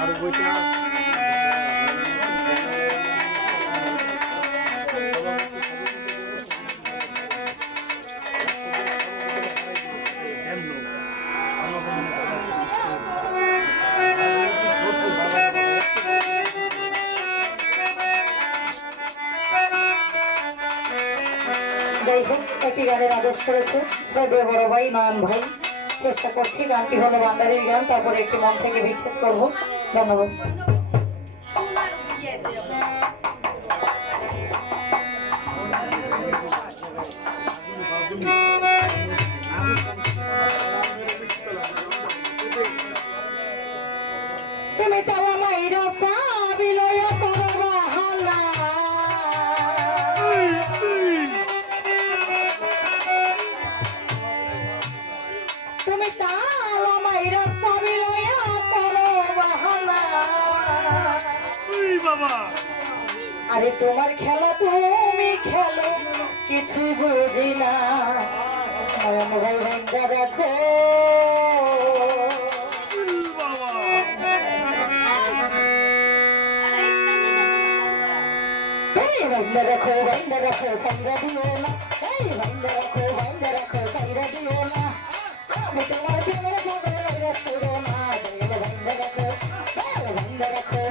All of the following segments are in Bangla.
আর বইটা যাই হোক, একটি গানের আদেশ করেছে শ্রদ্ধেয় বড় ভাই নয়ন ভাই। চেষ্টা করছি গানটি হলো বান্দারির গান, তারপরে একটি মন থেকে বিচ্ছেদ করব। ধন্যবাদ আরে তোমার খেলা তুমি খেলো, কিছু বুঝি না। ভাঙ্গা রাখো ভাঙ্গা দিও না। রাখো সাইরা দিও না। তোমার না ভাঙ্গা রাখো ভাঙ্গা রাখো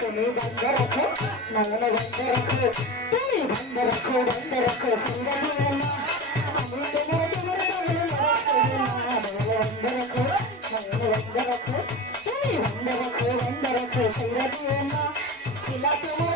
তুমি বন্ধ রাখো, নয়ন বন্ধ রাখো, তুমি বন্ধ রাখো বন্ধ রাখো, সঙ্গ দিও না আমি তোমার তোমার বন্ধ রাখো তুমি বন্ধ রাখো বন্ধ রাখো, সঙ্গ শিলা তোমার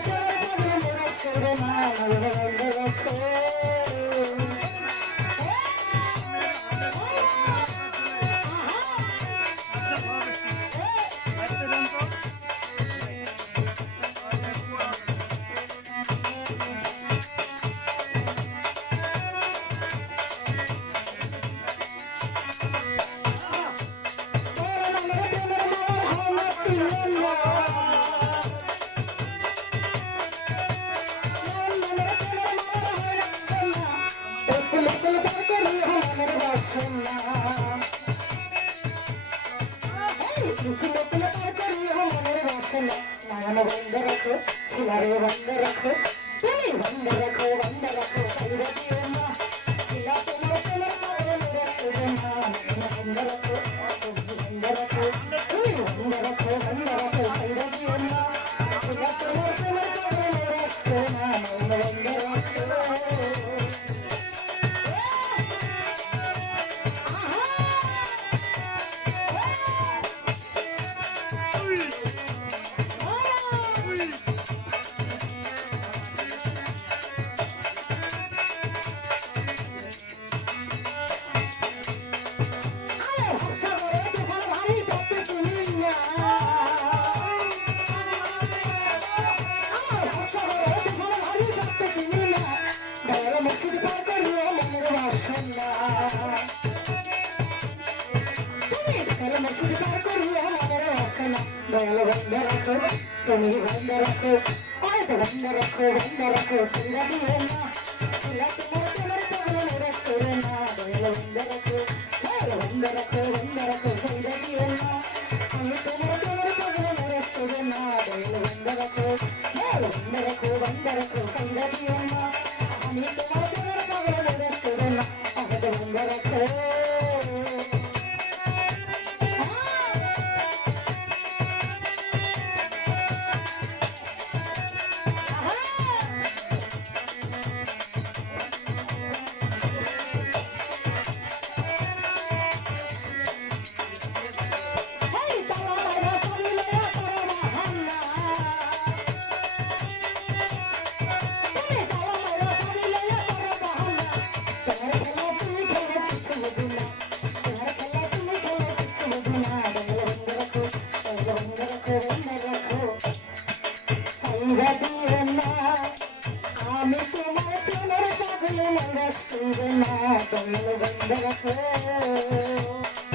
দিও না শিলা তোমার তোমার পাগল নষ্ট করো না বন্ধ রাখো তুমি বন্ধ রাখো তুমি বন্ধ রাখো বন্ধ রাখো সাইরা দয়াল বন্ধ রাখো তুমি বন্ধ রাখো অনেক বন্ধ রাখো বন্ধ রাখো সেরা দিও না সেরা তোমার তোমার তোমার রাখো না দয়াল বন্ধ রাখো দয়াল বন্ধ রাখো বন্ধ রাখো বন্ধ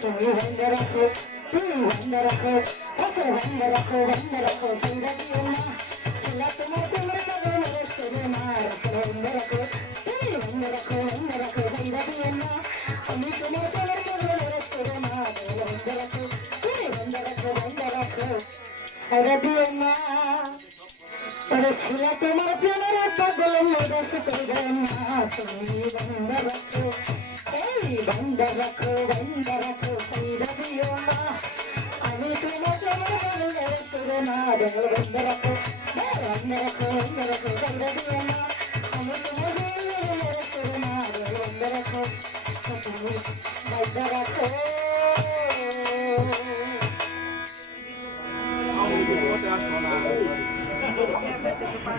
তুমি বন্ধ রাখো তুমি বন্ধ রাখো বন্ধ রাখো বন্ধ রাখো সিঙ্গা সিঙ্গা দিও না আরে শিলা তোমার প্রেমের পাগল নরেশ করো না তুমি বন্ধ রাখো এই বন্ধ রাখো বন্ধ রাখো সিঙ্গা দিও না আমি তোমার প্রেমের পাগল নরেশ করো না বন্ধ রাখো বন্ধ That is